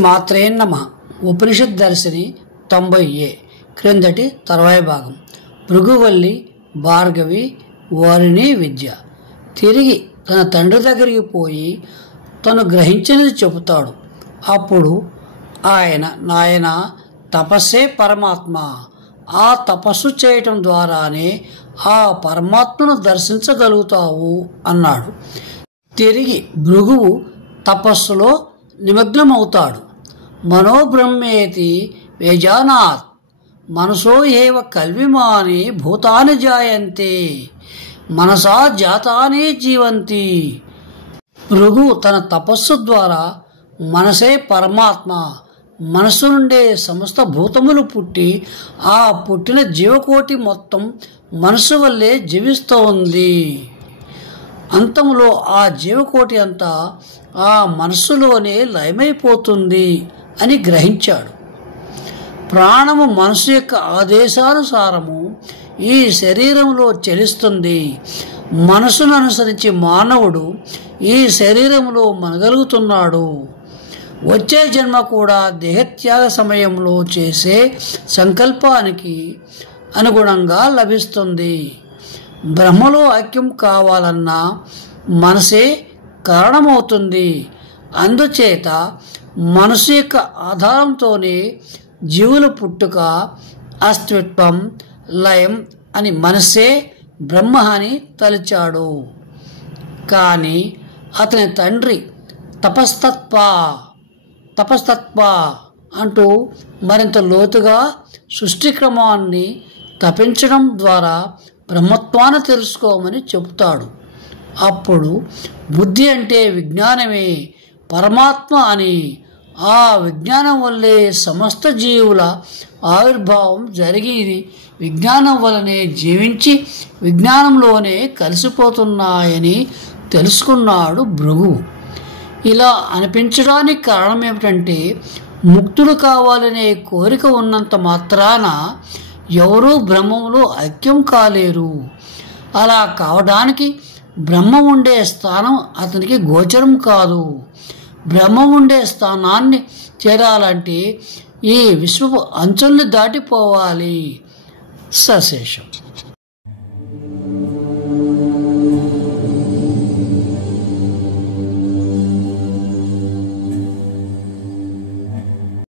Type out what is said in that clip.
శ్రీమాత్రే నమః. ఉపనిషత్ దర్శిని 90A క్రిందటి తర్వాయి భాగం. భృగువల్లి భార్గవి వారిని విద్య. తిరిగి తన తండ్రి దగ్గరికి పోయి తను గ్రహించినది చెబుతాడు. అప్పుడు ఆయన, నాయన, తపస్సే పరమాత్మ, ఆ తపస్సు చేయటం ద్వారానే ఆ పరమాత్మను దర్శించగలుగుతావు అన్నాడు. తిరిగి భృగువు తపస్సులో నిమగ్నమవుతాడు. మనోబ్రహ్మేతి వేజానాత్ మనసో ఏవ కల్విమాని భూతాని జాయంతే మనసా జాతాని జీవంతి. భృగువు తన తపస్సు ద్వారా మనసే పరమాత్మ, మనసు నుండే సమస్త భూతములు పుట్టి ఆ పుట్టిన జీవకోటి మొత్తం మనసు వల్లే జీవిస్తూ ఉంది. అంతంలో ఆ జీవకోటి అంతా ఆ మనస్సులోనే లయమైపోతుంది అని గ్రహించాడు. ప్రాణము మనసు యొక్క ఆదేశానుసారము ఈ శరీరంలో చలిస్తుంది. మనసును అనుసరించి మానవుడు ఈ శరీరంలో మనగలుగుతున్నాడు. వచ్చే జన్మ కూడా దేహత్యాగ సమయంలో చేసే సంకల్పానికి అనుగుణంగా లభిస్తుంది. బ్రహ్మలో ఐక్యం కావాలన్నా మనసే కారణమవుతుంది. అందుచేత మనసు యొక్క ఆధారంతోనే జీవుల పుట్టుక, అస్తిత్వం, లయం అని మనసే బ్రహ్మ అని తలిచాడు. కానీ అతని తండ్రి తపస్తత్వ అంటూ మరింత లోతుగా సృష్టి క్రమాన్ని తపించడం ద్వారా బ్రహ్మత్వాన్ని తెలుసుకోమని చెబుతాడు. అప్పుడు బుద్ధి అంటే విజ్ఞానమే పరమాత్మ అని, ఆ విజ్ఞానం వల్లే సమస్త జీవుల ఆవిర్భావం జరిగి విజ్ఞానం వల్లనే జీవించి విజ్ఞానంలోనే కలిసిపోతున్నాయని తెలుసుకున్నాడు భృగువు. ఇలా అనిపించడానికి కారణం ఏమిటంటే, ముక్తుడు కావాలనే కోరిక ఉన్నంత మాత్రాన ఎవరూ బ్రహ్మంలో ఐక్యం కాలేరు. అలా కావడానికి బ్రహ్మ ఉండే స్థానం అతనికి గోచరం కాదు. బ్రహ్మ ఉండే స్థానాన్ని చేరాలంటే ఈ విశ్వపు అంచుల్ని దాటిపోవాలి. సశేషం.